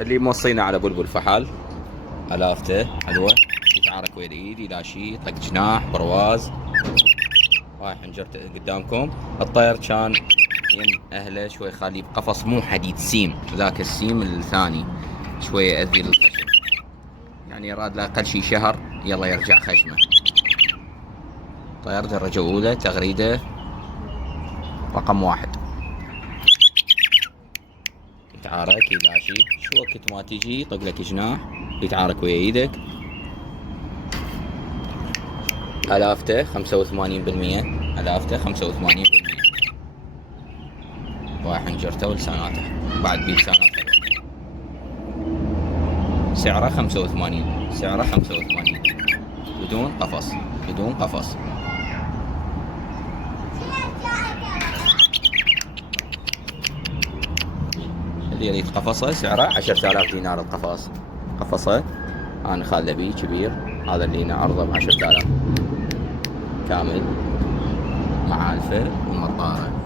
اللي موصينا على بلبل فحل، علافته حلوة، يتعارك ويا الايد، يلاشي، يطلق جناح، برواز. هاي حنجرته قدامكم. الطير كان ين اهله شوي خالي بقفص مو حديد، سيم، ذاك السيم الثاني شوية يأذي للخشم، يعني يراد له اقل شي شهر يلا يرجع خشمه. طير درجة اولى، تغريدة رقم 1. يتعارك، يلاشي، شو وقت ما تجي يطق لك جناح، يتعارك ويا ايدك. علافته 85%، علافته 85%. وهاي حنجرته ولساناته، بعد بيه لسانات حلوة. سعره 85، سعره 85 بدون قفص، بدون قفص. اللي يريد قفصه سعره 10,000 دينار القفص. قفصه انا خاله بيه كبير، هذا اللي نعرضه ب10,000 كامل مع الفه والمطاره.